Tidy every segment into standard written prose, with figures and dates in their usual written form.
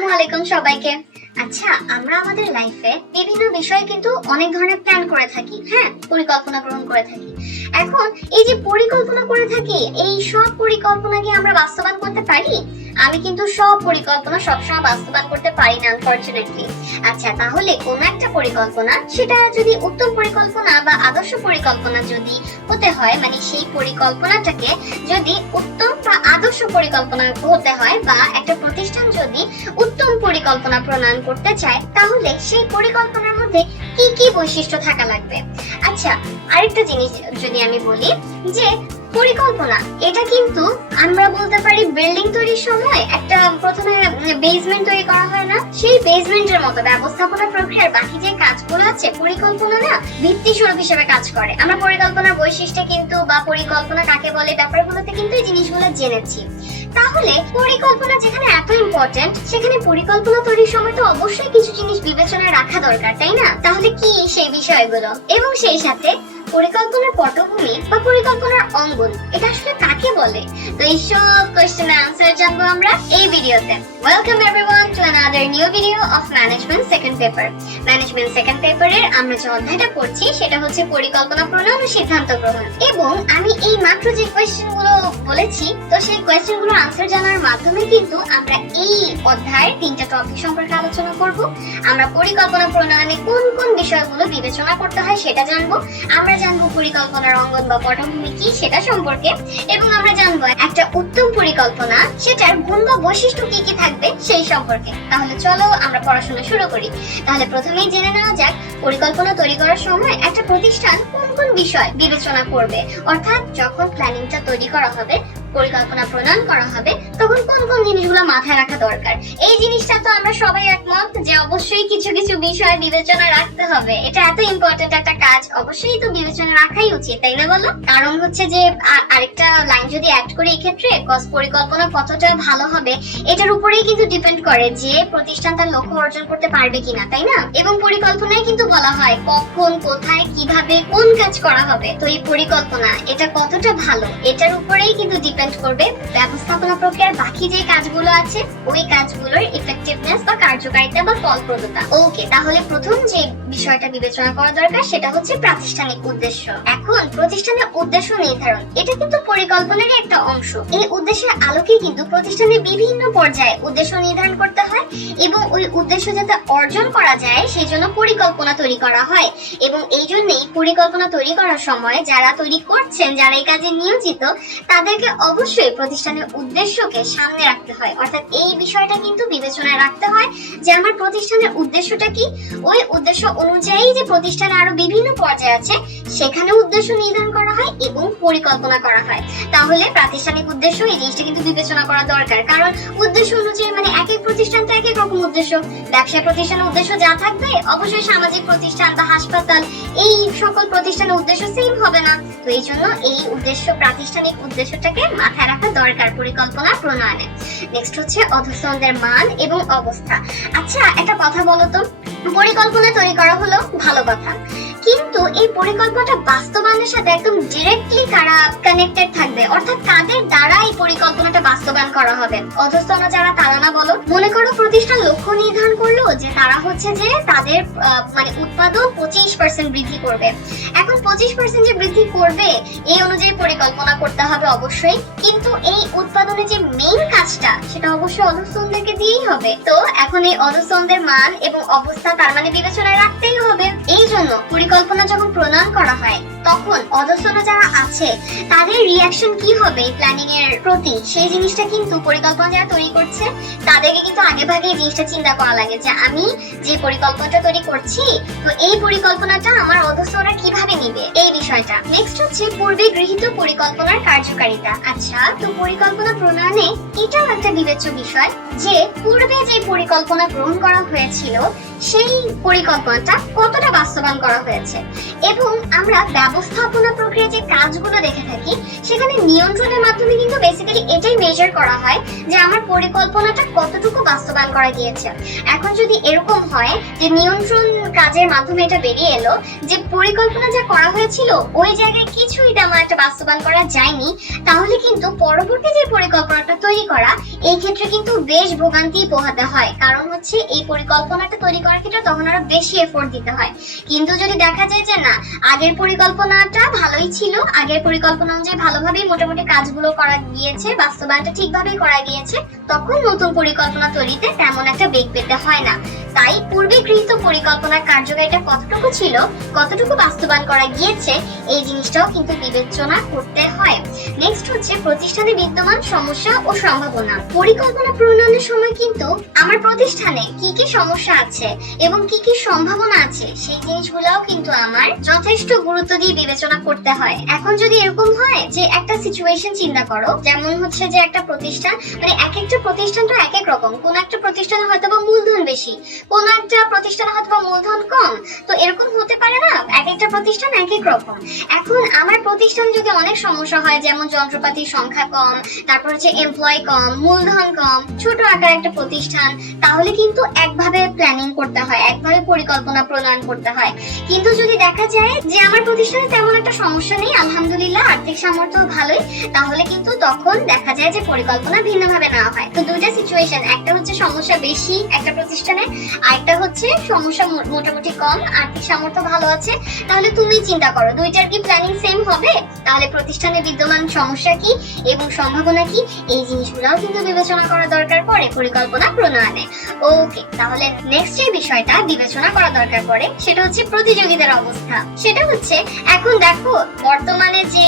আসসালামু আলাইকুম সবাইকে। আচ্ছা, আমরা আমাদের লাইফে বিভিন্ন বিষয়ে কিন্তু অনেক ধরনের প্ল্যান করে থাকি, হ্যাঁ, পরিকল্পনা গ্রহণ করে থাকি। এখন এই যে পরিকল্পনা করে থাকি, এই সব পরিকল্পনা কি আমরা বাস্তবায়ন করতে পারি? আমি কিন্তু সব পরিকল্পনা সবসময় বাস্তবায়ন করতে পারি না, আনফরচুনেটলি। আচ্ছা, তাহলে কোন একটা পরিকল্পনা, সেটা যদি উত্তম পরিকল্পনা বা আদর্শ পরিকল্পনা যদি হতে হয়, মানে সেই পরিকল্পনাটাকে যদি উত্তম বা আদর্শ পরিকল্পনা হতে হয়, বা একটা প্রতিষ্ঠান যদি উত্তম পরিকল্পনা প্রণয়ন করতে চায়, তাহলে সেই পরিকল্পনার মধ্যে কি কি বৈশিষ্ট্য থাকা লাগবে? আচ্ছা, আরেকটা জিনিস যদি আমি বলি যে পরিকল্পনা, এটা কিন্তু আমরা বলতে পারি বিল্ডিং তৈরির সময় একটা প্রথমে বেসমেন্ট তৈরি করা হয় না, সেই বেসমেন্টের মতো ব্যবস্থাপনা প্রক্রিয়ার বাকি যে কাজগুলো আছে, পরিকল্পনা না ভিত্তি স্বরূপ হিসেবে কাজ করে। আমরা পরিকল্পনার বৈশিষ্ট্য কিন্তু বা পরিকল্পনা কাকে বলে ব্যাপারগুলোতে কিন্তু এই জিনিসগুলো জেনেছি। তাহলে পরিকল্পনা যেখানে এত ইম্পর্টেন্ট, সেখানে পরিকল্পনা তৈরির সময় তো অবশ্যই কিছু জিনিস বিবেচনায় রাখা দরকার, তাই না? তাহলে কি সেই বিষয়গুলো, এবং সেই সাথে পরিকল্পনার পটভূমি বা পরিকল্পনার অঙ্গন, এটা আসলে কাকে বলে? তো এই সব কোশ্চেনের আনসার জানবো আমরা এই ভিডিওতে। Welcome everyone to another new video of management second paper. Management second পেপারের আমরা যে অধ্যায়টা পড়ছি সেটা হচ্ছে পরিকল্পনা প্রণয়ন ও সিদ্ধান্ত গ্রহণ। এবং আমি এই মাত্র যে কোয়েশ্চেনগুলো বলেছি, তো সেই কোয়েশ্চেনগুলোর আনসার জানার মাধ্যমে কিন্তু আমরা এই অধ্যায়ের 3টা টপিক সম্পর্কে আলোচনা করব। আমরা পরিকল্পনা প্রণয়নে কোন কোন বিষয়গুলো বিবেচনা করতে হয় সেটা জানবো, আমরা জানবো পরিকল্পনার অঙ্গন বা পটভূমি কি সেটা সম্পর্কে, এবং আমরা জানবো একটা উত্তম পরিকল্পনা সেটার গুণ বা বৈশিষ্ট্য কি কি থাকবে সেই সম্পর্কে। তাহলে চলো আমরা পড়াশোনা শুরু করি। তাহলে প্রথমেই জেনে নেওয়া যাক পরিকল্পনা তৈরি করার সময় একটা প্রতিষ্ঠান কোন কোন বিষয় বিবেচনা করবে, অর্থাৎ যখন প্ল্যানিংটা তৈরি করা হবে, পরিকল্পনা প্রণয়ন করা হবে, তখন কোন কোন জিনিসগুলো মাথায় রাখা দরকার। এই জিনিসটা তো আমরা সবাই একমত যে অবশ্যই কিছু কিছু বিষয় বিবেচনা রাখতে হবে। এটা এত ইম্পর্টেন্ট একটা কাজ, অবশ্যই তো বিবেচনা রাখাই উচিত, তাই না বলো? কারণ হচ্ছে যে আরেকটা লাইন যদি অ্যাড করি এই ক্ষেত্রে, পরিকল্পনা কতটা ভালো হবে এটার উপরেই কিন্তু ডিপেন্ড করে যে প্রতিষ্ঠান তার লক্ষ্য অর্জন করতে পারবে কিনা, তাই না? এবং পরিকল্পনায় কিন্তু বলা হয় কখন, কোথায়, কিভাবে, কোন কাজ করা হবে। তো এই পরিকল্পনা এটা কতটা ভালো, এটার উপরেই কিন্তু ডিপেন্ড করবে ব্যবস্থাপনা প্রক্রিয়ার বাকি যে কাজগুলো আছে, ওই কাজগুলোর ইফেক্টিভনেস বা কার্যকারিতা বা ফলপ্রদতা। ওকে, তাহলে প্রথম যে বিষয়টা বিবেচনা করা দরকার সেটা হচ্ছে প্রাতিষ্ঠানিক উদ্দেশ্য। এখন প্রতিষ্ঠানের উদ্দেশ্য নির্ধারণ, এটা কিন্তু পরিকল্পনারই একটা অংশ। এই উদ্দেশ্যের আলোকে কিন্তু প্রতিষ্ঠানের বিভিন্ন পর্যায়ে উদ্দেশ্য নির্ধারণ করতে হয়, এবং ওই উদ্দেশ্য যাতে অর্জন করা যায় সেই জন্য পরিকল্পনা তৈরি করা হয়। এবং এই জন্যই পরিকল্পনা তৈরি করার সময় যারা তৈরি করছেন, যারা এই কাজে নিয়োজিত, তাদেরকে অবশ্যই প্রতিষ্ঠানের উদ্দেশ্যকে সামনে রাখতে হয়। অর্থাৎ এই বিষয়টা কিন্তু বিবেচনায় রাখতে হয় যে আমার প্রতিষ্ঠানের উদ্দেশ্যটা কি, ওই উদ্দেশ্য অনুযায়ী যে প্রতিষ্ঠানে আরো বিভিন্ন পর্যায়ে আছে সেখানে উদ্দেশ্য নির্ধারণ করা হয় এবং পরিকল্পনা করা হয়। তাহলে প্রাতিষ্ঠানিক উদ্দেশ্য এই জিনিসটা কিন্তু বিবেচনা করা দরকার, কারণ উদ্দেশ্য অনুযায়ী মানে এক এক প্রতিষ্ঠান তো এক এক রকম উদ্দেশ্য। ব্যবসা প্রতিষ্ঠানের উদ্দেশ্য যা থাকবে, অবশ্যই সামাজিক প্রতিষ্ঠান বা হাসপাতাল এই সকল প্রতিষ্ঠানের উদ্দেশ্য সেম হবে না। তো এই জন্য এই উদ্দেশ্য, প্রাতিষ্ঠানিক উদ্দেশ্যটাকে মাথায় রাখা দরকার পরিকল্পনা প্রণয়নে। নেক্সট হচ্ছে অধস্তনদের মান এবং অবস্থা। আচ্ছা, একটা কথা বলো তো, পরিকল্পনা তৈরি করা হলো ভালো কথা, কিন্তু এই পরিকল্পনাটা বাস্তবায়নের সাথে একদম ডিরেক্টলি কারা কানেক্টেড থাকবে, অর্থাৎ কাদের দ্বারা এই পরিকল্পনাটা বাস্তবায়ন করা হবে? অধস্তন যারা, তারা না? বলো, মনে করো প্রতিষ্ঠান লক্ষ্য নির্ধারণ করলো যে তারা হচ্ছে যে তাদের মানে উৎপাদন 25% বৃদ্ধি করবে। এখন 25% যে বৃদ্ধি করবে এই অনুযায়ী পরিকল্পনা করতে হবে অবশ্যই, কিন্তু এই উৎপাদনের যে মেইন কাজটা সেটা অবশ্যই অধস্তনদেরকে দিয়েই হবে। তো এখন এই অধস্তনদের মান এবং অবস্থা তার মানে বিবেচনায় রাখতেই হবে। এই জন্য পরিকল্পনা যখন প্রণয়ন করা হয় তখন অধস্তন যারা আছে তাদের রিয়াকশন কি হবে প্ল্যানিং এর প্রতি, সেই জিনিসটা কিন্তু পরিকল্পনা যারা তৈরি করছে তাদেরকে কিন্তু আগে ভাগে এই জিনিসটা চিন্তা করা লাগে যে আমি যে পরিকল্পনাটা তৈরি করছি, তো এই পরিকল্পনাটা আমার অধস্তনরা কিভাবে নিবে, এই বিষয়টা। নেক্সট হচ্ছে পূর্বে গৃহীত পরিকল্পনার কার্যকারিতা। আচ্ছা, তো পরিকল্পনা প্রণয়নে এটাও একটা বিবেচ্য বিষয় যে পূর্বে যে পরিকল্পনা গ্রহণ করা হয়েছিল সেই পরিকল্পনাটা কতটা বাস্তবায়ন করা হয়েছে। হয়েছে। এবং আমরা ব্যবস্থাপনা প্রক্রিয়া যে কাজগুলো দেখে থাকি সেখানে নিয়ন্ত্রণের মাধ্যমে কিন্তু বেসিক্যালি এটাই মেজার করা হয় যে আমার পরিকল্পনাটা কতটুকু বাস্তবায়ন করা গিয়েছে। এখন যদি এরকম হয় যে নিয়ন্ত্রণ কাজের মাধ্যমে এটা বেরিয়ে এলো যে পরিকল্পনা যা করা হয়েছিল ওই জায়গায় কিছুই তেমন একটা বাস্তবায়ন করা যায়নি, তাহলে কিন্তু পরবর্তী যে পরিকল্পনাটা তৈরি করা এই ক্ষেত্রে কিন্তু বেশ ভোগান্তি পোহাতে হয়। কারণ হচ্ছে এই পরিকল্পনাটা তৈরি করার ক্ষেত্রে তখন আরো বেশি এফোর্ট দিতে হয়। কিন্তু যদি দেখা যায় যে না, আগের পরিকল্পনাটা ভালোই ছিল, আগের পরিকল্পনা অনুযায়ী ভালোভাবেই মোটামুটি কাজগুলো করা গিয়েছে, বাস্তবায়নটা ঠিকভাবেই করা গিয়েছে, তখন নতুন পরিকল্পনা তৈরিতে তেমন একটা বেগ পেতে হয় না। তাই পূর্বে গৃহীত পরিকল্পনার কার্যকারিতা কতটুকু ছিল, কতটুকু বাস্তবায়ন করা গিয়েছে এই জিনিসটাও কিন্তু বিবেচনা করতে হয়। নেক্সট হচ্ছে প্রতিষ্ঠানে বিদ্যমান সমস্যা ও সম্ভাবনা। পরিকল্পনা প্রণয়নের সময় কিন্তু আমার প্রতিষ্ঠানে কি কি সমস্যা আছে এবং কি কি সম্ভাবনা আছে সেই জিনিসগুলোও কিন্তু আমার যথেষ্ট গুরুত্ব দিয়ে বিবেচনা করতে হয়। এখন যদি এরকম হয় যে একটা সিচুয়েশন চিন্তা করো, যেমন হচ্ছে যে একটা প্রতিষ্ঠান, মানে এক একটা প্রতিষ্ঠান তো এক এক রকম, কোন একটা প্রতিষ্ঠানে হয়তো বা মূলধন বেশি, কোন একটা প্রতিষ্ঠানে হয়তো বা মূলধন কম, তো এরকম হতে পারে না, এক একটা প্রতিষ্ঠান এক এক রকম। এখন আমার প্রতিষ্ঠান যদি অনেক সমস্যা হয়, যেমন যন্ত্রপাতির সংখ্যা কম, তারপর হচ্ছে এমপ্লয় কম, মূলধন কম, ছোট আকার একটা প্রতিষ্ঠান, তাহলে কিন্তু একভাবে প্ল্যানিং করতে হয়, একভাবে পরিকল্পনা প্রণয়ন করতে হয়। কিন্তু যদি দেখা যায় যে আমার প্রতিষ্ঠানে তেমন একটা সমস্যা নেই, আলহামদুলিল্লাহ আর্থিক সামর্থ্য ভালোই, তাহলে কিন্তু তখন দেখা যায় যে পরিকল্পনা ভিন্নভাবে নেওয়া হয়। তো দুইটা সিচুয়েশন, একটা হচ্ছে সমস্যা বেশি একটা প্রতিষ্ঠানে, আরেকটা হচ্ছে সমস্যা মোটামুটি কম, আর্থিক সামর্থ্য ভালো আছে, তাহলে তুমি চিন্তা করো দুইটার কি প্ল্যানিং সেম হবে? তাহলে প্রতিষ্ঠানে বিদ্যমান সমস্যা কি এবং সম্ভাবনা কি এই জিনিসগুলোও কিন্তু বিবেচনা করা দরকার পড়ে পরিকল্পনা প্রণয়নে। ওকে, তাহলে নেক্সট যে বিষয়টা বিবেচনা করা দরকার পড়ে সেটা হচ্ছে প্রতিযোগিতার অবস্থা। সেটা হচ্ছে এখন দেখো বর্তমানে যে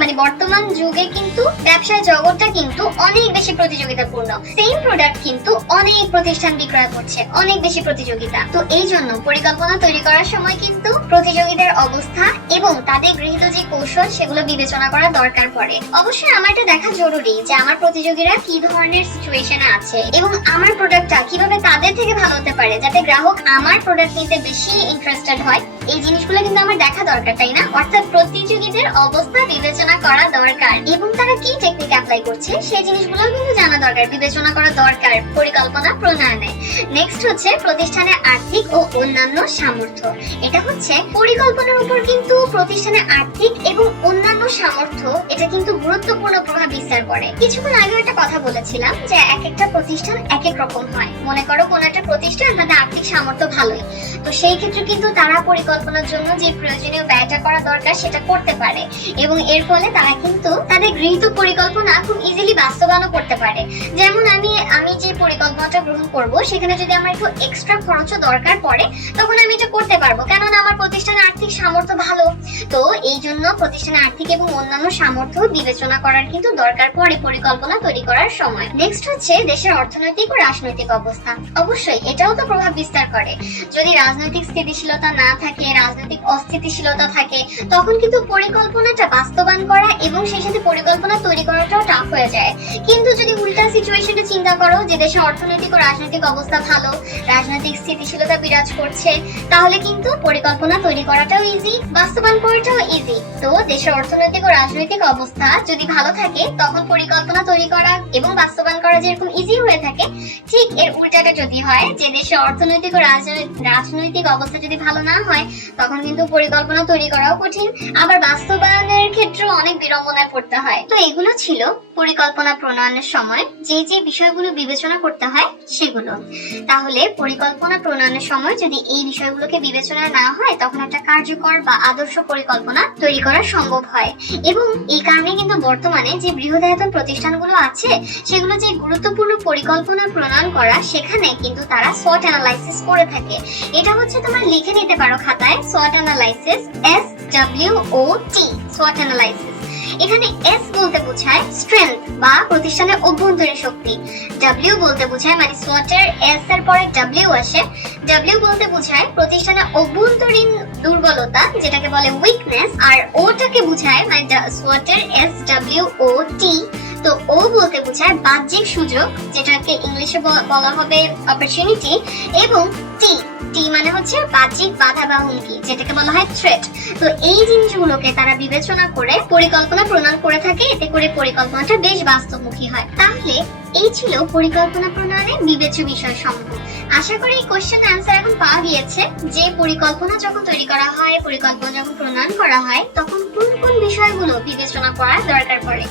মানে বর্তমান যুগে কিন্তু ব্যবসায় জগৎটা কিন্তু অনেক বেশি প্রতিযোগিতাপূর্ণ, সেম প্রোডাক্ট কিন্তু অনেক প্রতিষ্ঠান বিক্রয় করছে, অনেক বেশি প্রতিযোগিতা। তো এই জন্য পরিকল্পনা তৈরি করার সময় কিন্তু প্রতিযোগিতার অবস্থা এবং তাদের গৃহীত যে কৌশল সেগুলো বিবেচনা করা দরকার পড়ে। অবশ্যই আমার এটা দেখা জরুরি যে আমার প্রতিযোগীরা কি ধরনের সিচুয়েশনে আছে এবং আমার প্রোডাক্টটা কিভাবে তাদের থেকে ভালো হতে পারে, যাতে গ্রাহক আমার প্রোডাক্ট নিতে বেশি ইন্টারেস্টেড হয়। এই জিনিসগুলো কিন্তু আমার দেখা দরকার, তাই না? অর্থাৎ প্রতিযোগীদের অবস্থা বিবেচনা করা দরকার এবং তারা কি টেকনিক অ্যাপ্লাই করছে সেই জিনিসগুলো কিন্তু জানা দরকার, বিবেচনা করা দরকার পরিকল্পনা প্রণয়নে। নেক্সট হচ্ছে প্রতিষ্ঠানের আর্থিক ও অন্যান্য সামর্থ্য। এটা হচ্ছে পরিকল্পনার উপর কিন্তু প্রতিষ্ঠানের আর্থিক এবং অন্যান্য সামর্থ্য এটা কিন্তু গুরুত্বপূর্ণ প্রভাব বিস্তার করে। কিছুক্ষণ আগে একটা কথা বলেছিলাম যে এক একটা প্রতিষ্ঠান এক এক রকম হয়। মনে করো কোন একটা প্রতিষ্ঠান তাদের আর্থিক সামর্থ্য ভালোই, তো সেই ক্ষেত্রে কিন্তু তারা পরিকল্পনার জন্য যে প্রয়োজনীয় ব্যয়টা করা দরকার সেটা করতে পারে এবং এর ফলে তারা কিন্তু তাদের গৃহীত পরিকল্পনা খুব ইজিলি বাস্তবায়নও করতে পারে। যেমন আমি যে পরিকল্পনাটা গ্রহণ করব সেখানে যদি আমার একটু এক্সট্রা খরচও দরকার পড়ে তখন আমি এটা করতে পারবো, কেননা আমার প্রতিষ্ঠানের আর্থিক সামর্থ্য ভালো। তো এই জন্য প্রতিষ্ঠানের আর্থিক এবং অন্যান্য সামর্থ্য বিবেচনা করার কিন্তু দরকার পড়ে পরিকল্পনা তৈরি করার সময়। নেক্সট হচ্ছে দেশের অর্থনৈতিক ও রাজনৈতিক অবস্থা। অবশ্যই এটাও তো প্রভাব বিস্তার করে। যদি রাজনৈতিক স্থিতিশীলতা না থাকে, রাজনৈতিক অস্থিতিশীলতা থাকে, তখন কিন্তু পরিকল্পনাটা বাস্তবায়ন করা এবং সেই সাথে পরিকল্পনা তৈরি করাটাও টাফ হয়ে যায়। কিন্তু যদি উল্টা সিচুয়েশনটা চিন্তা করো যে দেশে অর্থনৈতিক ও রাজনৈতিক অবস্থা ভালো, রাজনৈতিক স্থিতিশীলতা বিরাজ করছে, তাহলে কিন্তু পরিকল্পনা তৈরি করাটাও ইজি, বাস্তবায়ন করাটাও ইজি। তো দেশের অর্থনৈতিক ও রাজনৈতিক অবস্থা যদি ভালো থাকে তখন পরিকল্পনা তৈরি করা এবং বাস্তবায়ন করা যেরকম ইজি হয়ে থাকে, ঠিক এর উল্টাটা যদি হয় যে দেশের অর্থনৈতিক ও রাজনৈতিক অবস্থা যদি ভালো না হয় তখন কিন্তু পরিকল্পনা তৈরি করাও কঠিন, আবার বাস্তবায়নের ক্ষেত্রে অনেক বিড়ম্বনায় পড়তে হয়। তো এগুলো ছিল পরিকল্পনা প্রণয়নের সময় যে যে বিষয়গুলো বিবেচনা করতে হয় সেগুলো। তাহলে পরিকল্পনা প্রণয়নের সময় যদি এই বিষয়গুলোকে বিবেচনা না হয় তখন একটা কার্যকর বা আদর্শ পরিকল্পনা তৈরি করা সম্ভব হয়। এবং এই কারণে কিন্তু বর্তমানে যে বৃহদায়তন প্রতিষ্ঠানগুলো আছে সেগুলো যে গুরুত্বপূর্ণ পরিকল্পনা প্রণয়ন করা সেখানে কিন্তু তারা SWOT অ্যানালাইসিস করে থাকে। এটা হচ্ছে তোমরা লিখে নিতে পারো খাতায়, SWOT analysis, SWOT, SWOT analysis. এখানে S বলতে বোঝায় স্ট্রেংথ বা প্রতিষ্ঠানের অভ্যন্তরীণ শক্তি, W বলতে বোঝায় মানে SWOT এর S এর পরে W আসে, W বলতে বোঝায় প্রতিষ্ঠানের অভ্যন্তরীণ দুর্বলতা যেটাকে বলে উইকনেস, আর O টাকে বোঝায় মানে SWOT এর SWOT তো ও বলতে বোঝায় বাহ্যিক সুযোগ, যেটাকে ইংলিশে বলা হবে অপরচুনিটি, এবং টি টি মানে হচ্ছে বাহ্যিক বাধা বা হুমকি, যেটাকে বলা হয় থ্রেট। তো এই জিনিসগুলোকে তারা বিবেচনা করে পরিকল্পনা প্রণয়ন করে থাকে, এতে করে পরিকল্পনাটা বেশ বাস্তবমুখী হয়। তাহলে এই ছিল পরিকল্পনা প্রণয়নের বিবেচ্য বিষয় সমূহ। আশা করি এই কোশ্চেন অ্যান্সার এখন পাওয়া গিয়েছে যে পরিকল্পনা যখন তৈরি করা হয়, পরিকল্পনা যখন প্রণয়ন করা হয়, তখন কোন কোন বিষয়গুলো বিবেচনা করার দরকার পড়ে।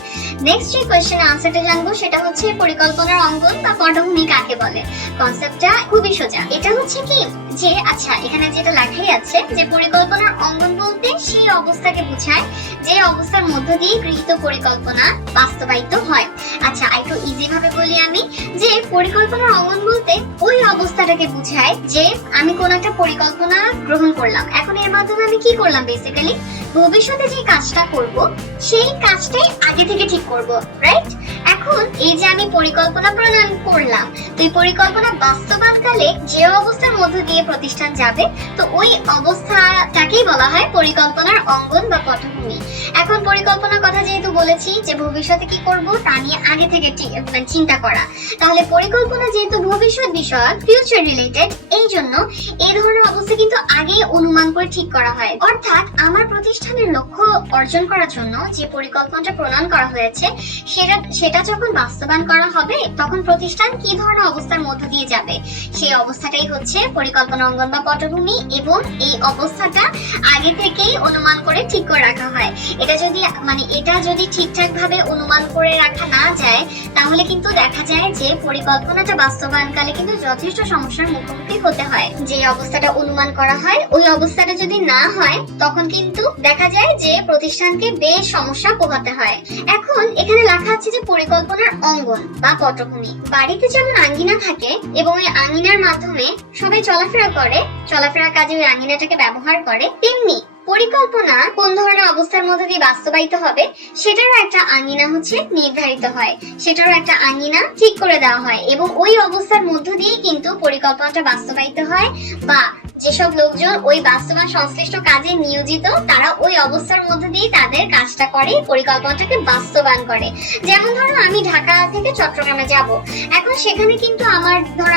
নেক্সট যে কোশ্চেন আনসারটা জানবো সেটা হচ্ছে পরিকল্পনার অঙ্গন বা পটভূমি কাকে বলে। কনসেপ্টটা খুবই সোজা। এটা হচ্ছে কি যে আচ্ছা, এখানে যেটা লেখাই আছে যে পরিকল্পনার অঙ্গন বলতে সেই অবস্থাকে বোঝায় যে অবস্থার মধ্য দিয়ে গৃহীত পরিকল্পনা বাস্তবায়িত হয়। আচ্ছা, একটু ইজি ভাবে বলি আমি, যে পরিকল্পনার অঙ্গন বলতে ওই অবস্থাটাকে বোঝায় যে আমি কোন একটা পরিকল্পনা গ্রহণ করলাম, এখন এর মাধ্যমে আমি কি করলাম, বেসিক্যালি ভবিষ্যতে যে কাজটা করব সেই কাজটাই আগে থেকে ঠিক করব, রাইট? এখন এই যে আমি পরিকল্পনা প্রণয়ন করলাম, তো এই পরিকল্পনা বাস্তবায়নকালে যে অবস্থার মধ্য দিয়ে প্রতিষ্ঠান যাবে, তো ওই অবস্থাটাকেই বলা হয় পরিকল্পনার অঙ্গন বা পটভূমি। এখন পরিকল্পনার কথা যেহেতু বলেছি যে ভবিষ্যতে কি করব তা নিয়ে আগে থেকে চিন্তা করা, তাহলে পরিকল্পনা যেহেতু ভবিষ্যৎ বিষয়ক, ফিউচার রিলেটেড, এই জন্য এই ধরনের অবস্থা কিন্তু আগে অনুমান করে ঠিক করা হয়। অর্থাৎ আমার প্রতিষ্ঠানের লক্ষ্য অর্জন করার জন্য যে পরিকল্পনাটা প্রণয়ন করা হয়েছে সেটা যখন বাস্তবায়ন করা হবে, তখন প্রতিষ্ঠান কি ধরনের অবস্থার মধ্য দিয়ে যাবে, সেই অবস্থাটাই হচ্ছে পরিকল্পনা অঙ্গন বা পটভূমি। এবং এই অবস্থাটা আগে থেকেই অনুমান করে ঠিক করে রাখা হয়। এটা যদি ঠিকঠাক ভাবে অনুমান করে রাখা না যায়, তাহলে কিন্তু দেখা যায় যে পরিকল্পনাটা বাস্তবায়নকালে কিন্তু যথেষ্ট সমস্যার মুখোমুখি হতে হয়। যে অবস্থাটা অনুমান করা হয় ওই অবস্থাটা যদি না হয়, তখন কিন্তু দেখা যায় যে প্রতিষ্ঠানকে বেশ সমস্যা পোহাতে হয়। এখন এখানে লেখা আছে যে পরিকল্পনার অঙ্গন বা পটভূমি। বাড়িতে যেমন আঙ্গিনা থাকে এবং এই আঙ্গিনার মাধ্যমে সবাই চলাফেরার কাজে ওই আঙ্গিনাটাকে ব্যবহার করে, তেমনি পরিকল্পনা কোন ধরনের অবস্থার মধ্যে দিয়ে বাস্তবায়িত হবে সেটারও একটা আঙ্গিনা নির্ধারিত হয়, সেটারও একটা আঙ্গিনা ঠিক করে দেওয়া হয়, এবং ওই অবস্থার মধ্য দিয়ে কিন্তু পরিকল্পনাটা বাস্তবায়িত হয়। বা যেসব লোকজন ওই বাস্তবায়ন সংশ্লিষ্ট কাজে নিয়োজিত, তারা ওই অবস্থার মধ্যে দিয়ে তাদের কাজটা করে, পরিকল্পনাটাকে বাস্তবায়ন করে। যেমন ধরো আমি ঢাকা থেকে চট্টগ্রামে যাব, এখন সেখানে কিন্তু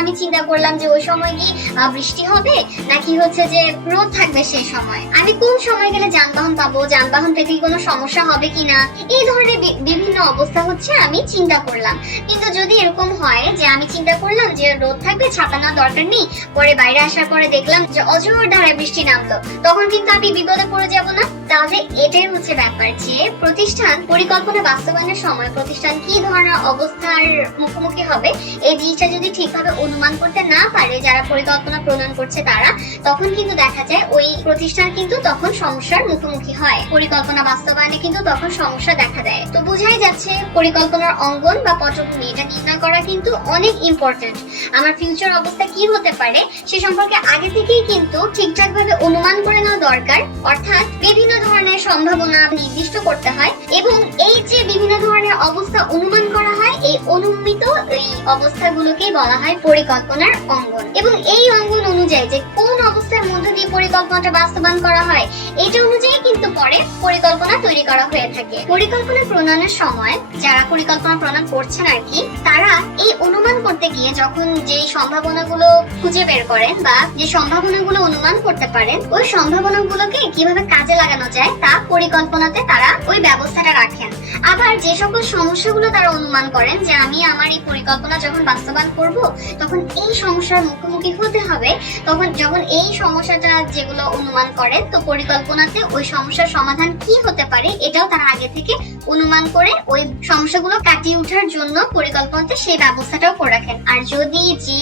আমি চিন্তা করলাম যে ওই সময় কি বৃষ্টি হবে নাকি হচ্ছে যে রোদ থাকবে, সেই সময় আমি কোন সময় গেলে যানবাহন পাবো, যানবাহন পেতে কোনো সমস্যা হবে কিনা, এই ধরনের বিভিন্ন অবস্থা আমি চিন্তা করলাম। কিন্তু যদি এরকম হয় যে আমি চিন্তা করলাম যে রোদ থাকবে, ছাতা নেওয়ার দরকার নেই, পরে বাইরে আসার পরে দেখলাম যে অজোর ধারায় বৃষ্টি নামলো, তখন কিন্তু আমি বিপদে পড়ে যাব না? তাহলে এটাই হচ্ছে ব্যাপার যে প্রতিষ্ঠান পরিকল্পনা বাস্তবায়নের সময় প্রতিষ্ঠান কি ধরনের অবস্থার মুখোমুখি হবে, এই জিনিসটা যদি ঠিকভাবে অনুমান করতে না পারে যারা পরিকল্পনা প্রণয়ন করছে তারা, তখন কিন্তু দেখা যায় ওই প্রতিষ্ঠান কিন্তু তখন সমস্যার মুখোমুখি হয়। পরিকল্পনা বাস্তবায়নে কিন্তু তখন সমস্যা দেখা দেয়। তো বোঝাই যাচ্ছে পরিকল্পনার অঙ্গন বা পটভূমি এটা নির্ণয় করা কিন্তু অনেক ইম্পর্টেন্ট। আমার ফিউচার অবস্থা কি হতে পারে সে সম্পর্কে আগে থেকেই কিন্তু ঠিকঠাক ভাবে অনুমান করে নেওয়া দরকার। অর্থাৎ বিভিন্ন ধরনের সম্ভাবনা নির্দিষ্ট করতে হয়, এবং এই যে বিভিন্ন ধরনের অবস্থা অনুমান করা হয়, এই অনুমিত এই অবস্থাগুলোকেই বলা হয় পরিকল্পনার অঙ্গন। এবং এই অঙ্গন অনুযায়ী যে কোন অবস্থার মধ্যে দিয়ে পরিকল্পনাটা বাস্তবায়ন করা হয়, এটা অনুযায়ী কিন্তু পরে পরিকল্পনা তৈরি করা হয়ে থাকে। পরিকল্পনা প্রণয়নের সময় যারা পরিকল্পনা প্রণয়ন করছেন আর কি, তারা এই অনুমান করতে গিয়ে যখন যে সম্ভাবনাগুলো খুঁজে বের করেন বা যে সম্ভাবনাগুলো অনুমান করতে পারেন, ওই সম্ভাবনাগুলোকে কিভাবে কাজে লাগানো যায় তা পরিকল্পনাতে তারা ওই ব্যবস্থাটা রাখেন। আবার যে সকল সমস্যাগুলো তারা অনুমান করেন যে আমি আমার এই পরিকল্পনা যখন বাস্তবায়ন করব তখন এই সমস্যার মুখোমুখি হতে হবে, তখন যখন এই সমস্যাটা যেগুলো অনুমান করেন, তো পরিকল্পনাতে ওই সমস্যার সমাধান কি হতে পারে এটাও তারা আগে থেকে অনুমান করে ওই সমস্যাগুলো কাটিয়ে ওঠার জন্য পরিকল্পনাতে সেই ব্যবস্থাটাও করে রাখেন। আর যদি যে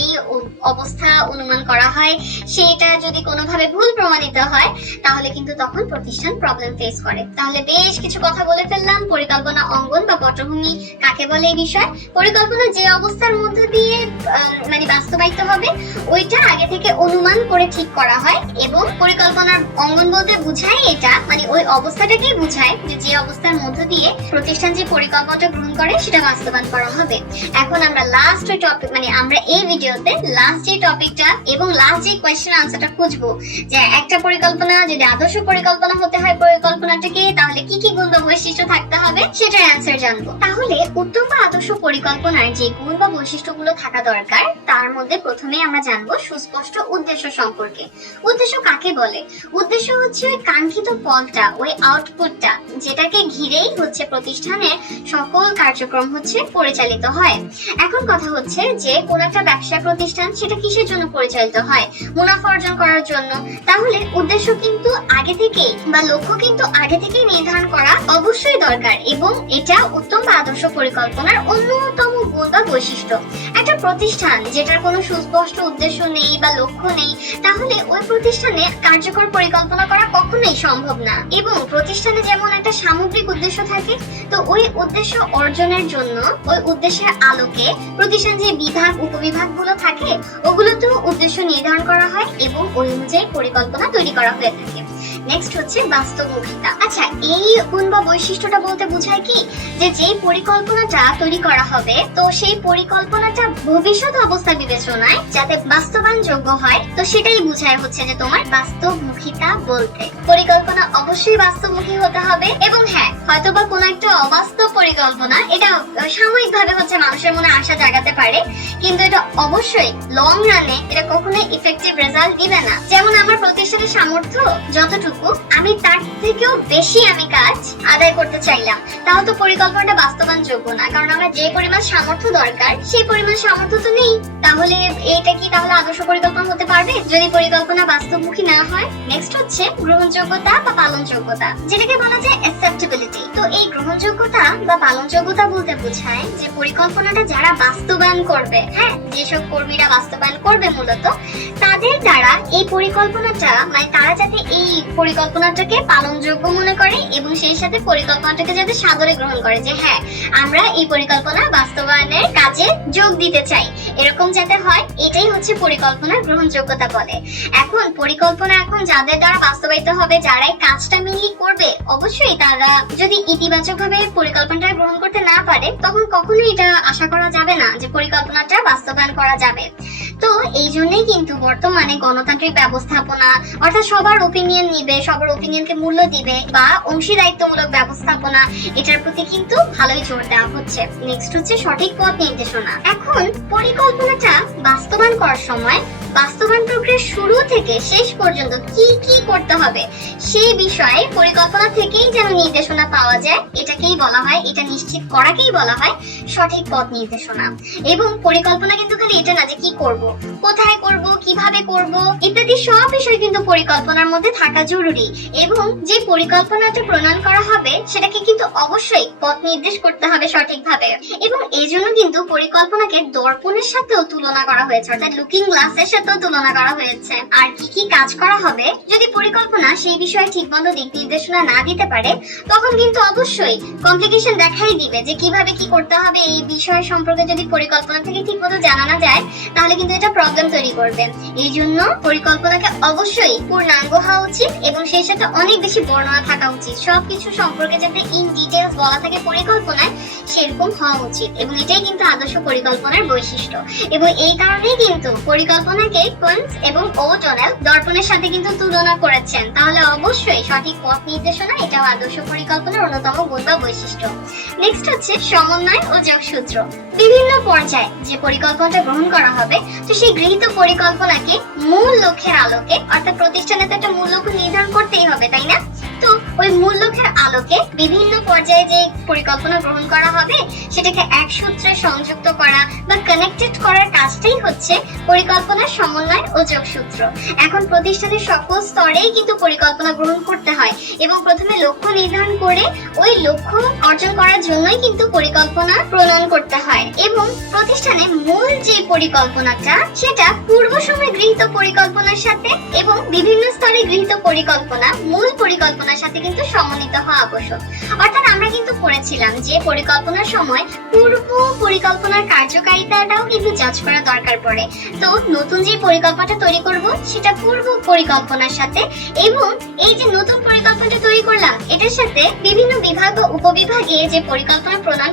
অবস্থা অনুমান করা হয় সেটা যদি কোনোভাবে ভুল প্রমাণিত হয়, তাহলে কিন্তু তখন প্রতিষ্ঠান প্রবলেম ফেস করে। তাহলে বেশ কিছু কথা বলে ফেললাম পরিকল্পনা অঙ্গন বা পটভূমি কাকে বলে এই বিষয়। পরিকল্পনা যে অবস্থার মধ্যে দিয়ে বাস্তবায়িত হবে ওইটা আগে থেকে অনুমান করে ঠিক করা হয়, এবং পরিকল্পনার অঙ্গন বলতে বোঝায় এটা, মানে ওই অবস্থাটাকেই বোঝায় যে অবস্থার মধ্য দিয়ে প্রতিষ্ঠান যে পরিকল্পনাটা গ্রহণ করে সেটা বাস্তবায়ন করা হবে। এখন আমরা লাস্ট টপিক, মানে আমরা এই ভিডিওতে লাস্ট যে টপিকটা এবং লাস্ট যে কোয়েশ্চেন আনসারটা খুঁজবো, যে একটা পরিকল্পনা যদি আদর্শ পরিকল্পনা হতে হয় পরিকল্পনাটাকে, তাহলে কি কি গুণ বা বৈশিষ্ট্য থাকতে হবে সেটার অ্যান্সার জানবো। তাহলে উত্তম বা আদর্শ পরিকল্পনার যে গুণ বা বৈশিষ্ট্যগুলো থাকা দরকার, তার মধ্যে প্রথমে আমরা জানবো সুস্পষ্ট উদ্দেশ্য সম্পর্কে। উদ্দেশ্য কাকে বলে? উদ্দেশ্য হচ্ছে ওই কাঙ্ক্ষিত ফলটা, ওই আউটপুটটা, যেটাকে ঘিরেই হচ্ছে প্রতিষ্ঠানের সকল কার্যক্রম হচ্ছে পরিচালিত হয়। এখন কথা হচ্ছে যে কোন একটা ব্যবসা প্রতিষ্ঠান সেটা কিসের জন্য পরিচালিত হয়? মুনাফা অর্জন করার জন্য। তাহলে উদ্দেশ্য কিন্তু আগে থেকেই বা লক্ষ্য কিন্তু আগে থেকেই নির্ধারণ করা অবশ্যই দরকার, এবং এটা উত্তম বা আদর্শ পরিকল্পনার অন্যতম গুণ বা বৈশিষ্ট্য। একটা প্রতিষ্ঠান যেটার কোনো সুস্পষ্ট উদ্দেশ্য নেই বা লক্ষ্য নেই, তাহলে ওই প্রতিষ্ঠানে কার্যকর পরিকল্পনা করা কখনোই সম্ভব না। এবং প্রতিষ্ঠানে যেমন একটা সামগ্রিক উদ্দেশ্য থাকে, তো ওই উদ্দেশ্য অর্জনের জন্য ওই উদ্দেশ্যের আলোকে প্রতিষ্ঠান যে বিভাগ উপবিভাগ গুলো থাকে ওগুলোতেও উদ্দেশ্য নির্ধারণ করা হয় এবং ওই অনুযায়ী পরিকল্পনা তৈরি করা হয়ে থাকে। নেক্সট হচ্ছে বাস্তবমুখিতা। আচ্ছা, এই গুণ বা বৈশিষ্ট্যটা বলতে বোঝায় কি, যে পরিকল্পনাটা তৈরি করা হবে, তো সেই পরিকল্পনাটা ভবিষ্যৎ অবস্থা বিবেচনায় যাতে বাস্তবায়ন যোগ্য হয়, তো সেটাই বোঝায় হচ্ছে যে তোমার বাস্তবমুখিতা বলতে। পরিকল্পনা অবশ্যই বাস্তবমুখী হতে হবে, এবং হ্যাঁ, হয়তোবা কোনো একটা অবাস্তব পরিকল্পনা এটা সাময়িকভাবে হচ্ছে মানুষের মনে আশা জাগাতে পারে, কিন্তু এটা অবশ্যই লং রানে এটা কখনোই ইফেক্টিভ রেজাল্ট দিবে না। যেমন আমার প্রতিষ্ঠানের সামর্থ্য যতটুকু, আমি তার থেকেও বেশি আমি কাজ আদায় করতে চাইলাম, তাও তো পরিকল্পনাটা বাস্তবায়ন যোগ্য না, কারণ আমরা যে পরিমাণ সামর্থ্য দরকার সেই পরিমাণ সামর্থ্য তো নেই। তাহলে এটা কি তাহলে আদর্শ পরিকল্পনা হতে পারবে যদি পরিকল্পনা বাস্তবমুখী না হয়? নেক্সট হচ্ছে গ্রহণযোগ্যতা বা পালনযোগ্যতা, যেটাকে বলা যায় অ্যাকসেপ্টেবিলিটি। তো এই গ্রহণযোগ্যতা বা পালনযোগ্যতা বলতে বোঝায় যে পরিকল্পনাটা যারা বাস্তবায়ন করবে, হ্যাঁ, যেসব কর্মীরা বাস্তবায়ন করবে মূলত, তাদের দ্বারা এই পরিকল্পনাটা, মানে তারা যাতে এই পরিকল্পনাটাকে পালনযোগ্য মনে করে এবং সেই সাথে পরিকল্পনাটাকে যাতে সাদরে গ্রহণ করে, যে হ্যাঁ, আমরা এই পরিকল্পনা বাস্তবায়নের কাজে যোগ দিতে চাই, এরকম যাতে হয়, এটাই হচ্ছে পরিকল্পনার গ্রহণযোগ্যতা বলে। এখন পরিকল্পনা এখন যাদের দ্বারা বাস্তবায়িত হবে, যারা এই কাজটা মিলিয়ে করবে, অবশ্যই তারা যদি ইতিবাচক ভাবে পরিকল্পনাটা গ্রহণ করতে না পারে, তখন কখনোই এটা আশা করা যাবে না যে পরিকল্পনাটা বাস্তবায়ন করা যাবে। তো এই জন্যই কিন্তু বর্তমানে গণতান্ত্রিক ব্যবস্থাপনা, অর্থাৎ সবার ওপিনিয়ন নিবে, সবার ওপিনিয়নকে মূল্য দিবে, বা অংশীদারিত্বমূলক ব্যবস্থাপনা, এটার প্রতি কিন্তু ভালোই জোর দেওয়া হচ্ছে। নেক্সট হচ্ছে সঠিক পথ নির্দেশনা। এখন পরিকল্পনাটা বাস্তবায়ন করার সময় বাস্তবায়ন প্রক্রিয়ার শুরু থেকে শেষ পর্যন্ত কি কি করতে হবে সেই বিষয়ে পরিকল্পনা থেকেই যেন নির্দেশনা পাওয়া যায়, এটাকেই বলা হয়, এটা নিশ্চিত করাকেই বলা হয় সঠিক পথ নির্দেশনা। এবং পরিকল্পনা কিন্তু খালি এটা না যে কি করব, কোথায় করব, কিভাবে করব ইত্যাদি সব বিষয় কিন্তু পরিকল্পনার মধ্যে থাকা জরুরি, এবং যে পরিকল্পনাটা প্রণয়ন করা হবে সেটাকে কিন্তু অবশ্যই পথ নির্দেশ করতে হবে সঠিকভাবে। এবং এই জন্য কিন্তু পরিকল্পনাকে দর্পণের সাথেও তুলনা করা হয়েছে, অর্থাৎ লুকিং গ্লাসের সাথেও তুলনা করা হয়েছে। আর কি কি কাজ করা হবে যদি পরিকল্পনা সেই বিষয়ে ঠিকমতো দিক নির্দেশনা না দিতে পারে, তখন কিন্তু অবশ্যই কমপ্লিকেশন দেখাই দিবে যে কিভাবে কি করতে হবে এই বিষয় সম্পর্কে যদি পরিকল্পনা থেকে ঠিকমতো জানা যায়, তাহলে কিন্তু এটা প্রবলেম তৈরি করবে। এই জন্য পরিকল্পনাকে অবশ্যই পূর্ণাঙ্গ হওয়া উচিত এবং সেই সাথে অনেক বেশি বর্ণনা থাকা উচিত, সবকিছু সম্পর্কে যাতে ইন ডিটেইলস বলা থাকে পরিকল্পনায়, সেরকম হওয়া উচিত। এবং এটাই কিন্তু আদর্শ পরিকল্পনার বৈশিষ্ট্য। এবং এই কারণেই কিন্তু পরিকল্পনাকে কুইন্স এবং ও'ডনেল দর্পণের সাথে কিন্তু তুলনা করেছেন। তাহলে অবশ্যই সঠিক পথ নির্দেশনা এটাও আদর্শ পরিকল্পনার অন্যতম গুণ বা বৈশিষ্ট্য। নেক্সট হচ্ছে সমন্বয় ও যোগসূত্র। বিভিন্ন পর্যায়ে যে পরিকল্পনাটা গ্রহণ করা হবে, তো সেই গৃহীত পরিকল্পনাকে মূল লক্ষ্যের আলোকে, অর্থাৎ প্রতিষ্ঠানে তো একটা মূল লক্ষ্য নির্ধারণ করতেই হবে, তাই না? তো ওই মূল লক্ষ্যের আলোকে বিভিন্ন পর্যায়ে যে পরিকল্পনা গ্রহণ করা হবে সেটাকে এক সূত্রে সংযুক্ত করা বা কানেক্টেড করার কাজটাই হচ্ছে পরিকল্পনার সমন্বয় ও যোগসূত্র। এখন প্রতিষ্ঠানের সকল স্তরেই কিন্তু পরিকল্পনা গ্রহণ করতে হয় এবং প্রথমে লক্ষ্য নির্ধারণ করে ওই লক্ষ্য অর্জন করার জন্যই কিন্তু পরিকল্পনা প্রণয়ন করতে হয়। এবং প্রতিষ্ঠানে মূল যে পরিকল্পনাটা সেটা পূর্ব সময়ে গৃহীত গৃহীত পরিকল্পনার সাথে এবং বিভিন্ন স্তরে গৃহীত পরিকল্পনা মূল পরিকল্পনার সাথে কিন্তু সমন্বিত হওয়া আবশ্যক। অর্থাৎ আমরা কিন্তু পড়েছিলাম যে পরিকল্পনার সময় পূর্ব পরিকল্পনার কার্যকারিতাটাও কিন্তু যাচ করা দরকার পড়ে। তো নতুন যে পরিকল্পনাটা তৈরি করব সেটা পূর্ব পরিকল্পনার সাথে, এবং এই যে নতুন পরিকল্পনাটা তৈরি করলাম এটার সাথে বিভিন্ন বিভাগ ও উপবিভাগে যে পরিকল্পনা প্রণয়ন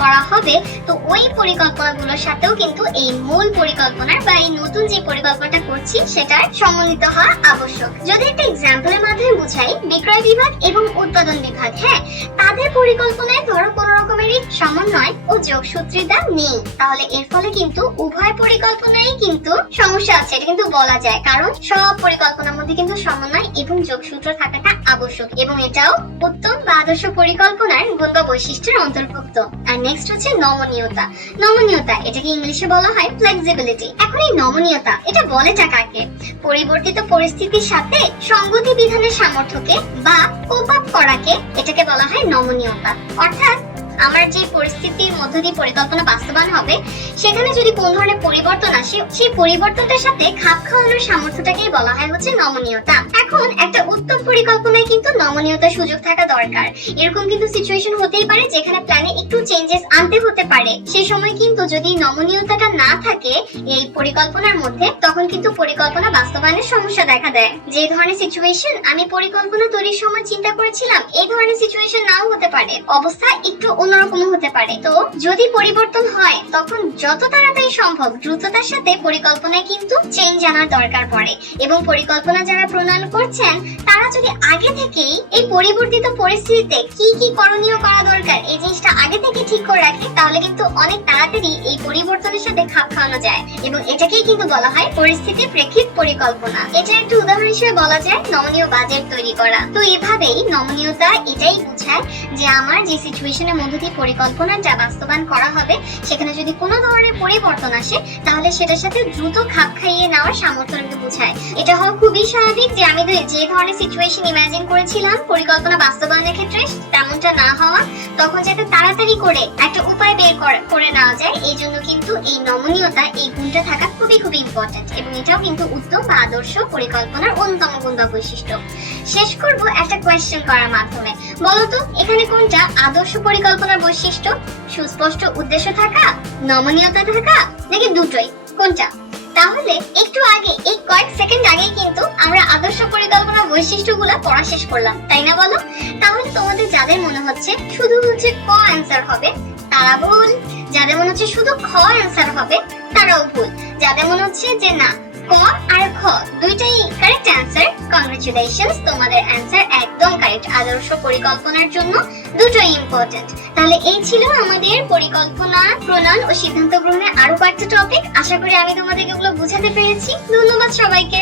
করা হবে, তো ওই পরিকল্পনাগুলোর সাথেও কিন্তু এই মূল পরিকল্পনার বা এই নতুন যে পরিকল্পনাটা করছি সেটার সমন্বিত হওয়া আবশ্যক। যদি একটা এক্সাম্পলের মাধ্যমে বুঝাই, বিক্রয় বিভাগ এবং উৎপাদন বিভাগ, হ্যাঁ, তাদের পরিকল্পনায় ধরো কোনো রকমেরই সমন্বয় ও যোগসূত্রিতা নেই, তাহলে এর ফলে কিন্তু উভয় পরিকল্পনায় কিন্তু সমস্যা আছে, এটা কিন্তু বলা যায়। কারণ সব পরিকল্পনার মধ্যে কিন্তু সমন্বয় এবং যোগসূত্র থাকাটা আবশ্যক, এবং এটাও উত্তম বা আদর্শ পরিকল্পনার গুণ বা বৈশিষ্ট্যের অন্তর্ভুক্ত। আর নেক্সট হচ্ছে নমনীয়তা। নমনীয়তা, এটাকে ইংলিশে বলা হয় ফ্লেক্সিবিলিটি। এখন এই নমনীয়তা এটা বলেটা কাকে? পরিবর্তিত পরিস্থিতির সাথে সংগতি বিধানের সামর্থ্যকে বা কোপ আপ করাকে এটাকে বলা হয় নমনীয়তা। অর্থাৎ আমার যে পরিস্থিতির মধ্য দিয়ে পরিকল্পনা বাস্তবায়ন হবে সেখানে যদি কোন ধরনের পরিবর্তন আসে, সেই পরিবর্তনটার সাথে খাপ খাওয়ানোর সামর্থ্যটাকেই বলা হয় হচ্ছে নমনীয়তা। এখন একটা উত্তম পরিকল্পনায় কিন্তু নমনীয়তার সুযোগ থাকা দরকার। এরকম কিন্তু সিচুয়েশন হতেই পারে যেখানে প্ল্যানে একটু চেঞ্জেস আনতে হতে পারে, সেই সময় কিন্তু যদি নমনীয়তাটা না থাকে এই পরিকল্পনার মধ্যে, তখন কিন্তু পরিকল্পনা বাস্তবায়নের সমস্যা দেখা দেয়। যে ধরনের সিচুয়েশন আমি পরিকল্পনা তৈরির সময় চিন্তা করেছিলাম এই ধরনের সিচুয়েশন নাও হতে পারে, অবস্থা একটু অন্যরকম হতে পারে। তো যদি পরিবর্তন হয় তখন যত তাড়াতাড়ি সম্ভব দ্রুততার সাথে পরিকল্পনায় কিন্তু চেঞ্জ আনার দরকার পড়ে, এবং পরিকল্পনা যারা প্রণয়ন করছেন তারা যদি আগে থেকেই এই পরিবর্তিত পরিস্থিতিতে কি কি করণীয় করা দরকার এই জিনিসটা আগে থেকে ঠিক করে রাখে, তাহলে কিন্তু অনেক তাড়াতাড়ি এই পরিবর্তনের সাথে খাপ খাওয়ানো যায়, এবং এটাকেই কিন্তু বলা হয় পরিস্থিতি প্রেক্ষিত পরিকল্পনা। এটা একটু উদাহরণ হিসেবে বলা যায় নমনীয় বাজেট তৈরি করা। তো এভাবেই নমনীয়তা এটাই বোঝায় যে আমার যে সিচুয়েশনের মধ্যে দিয়ে পরিকল্পনাটা বাস্তবায়ন করা হবে সেখানে যদি কোনো ধরনের পরিবর্তন আসে তাহলে সেটার সাথে দ্রুত খাপ খাইয়ে নেওয়ার সামর্থ্যকে বোঝায়। এটা হওয়া খুবই স্বাভাবিক যে আমি যে ধরনের সিচুয়েশন ইমাজিন করেছিলাম পরিকল্পনা বাস্তবায়নের ক্ষেত্রে তেমনটা না হওয়া, তখন যাতে তাড়াতাড়ি করে একটা উপায় বের করে নেওয়া যায়, এই জন্য কিন্তু এই নমনীয়তা এই গুণটা থাকা খুবই খুবই ইম্পর্টেন্ট, এবং এটাও কিন্তু উত্তম বা আদর্শ পরিকল্পনার অন্যতম গুণ বা বৈশিষ্ট্য। শেষ করব একটা কোয়েশ্চেন করার মাধ্যমে। বলতো এখানে কোনটা আদর্শ পরিকল্পনার বৈশিষ্ট্য? সুস্পষ্ট উদ্দেশ্য থাকা, নমনীয়তা থাকা, নাকি দুটোই? কোনটা? তাহলে একটু আগে এই কয়েক সেকেন্ড আগেই কিন্তু আমরা আদর্শ পরিকল্পনার বৈশিষ্ট্যগুলো পড়া শেষ করলাম, তাই না বলো? তাহলে তোমাদের যাদের মনে হচ্ছে শুধু হচ্ছে ক অ্যান্সার হবে তারা ভুল, যাদের মনে হচ্ছে শুধু খ অ্যান্সার হবে তারাও ভুল, যাদের মনে হচ্ছে যে না ক আর খ দুইটাই কারেক্ট অ্যান্সার, কংগ্রেচুলেশনস, তোমাদের অ্যান্সার একদম কারেক্ট। আদর্শ পরিকল্পনার জন্য দুটোই ইম্পর্টেন্ট। তাহলে এই ছিল আমাদের পরিকল্পনা প্রণয়ন ও সিদ্ধান্ত গ্রহণের আরো কয়েকটা টপিক। আশা করি আমি তোমাদেরকে এগুলো বুঝাতে পেরেছি। ধন্যবাদ সবাইকে।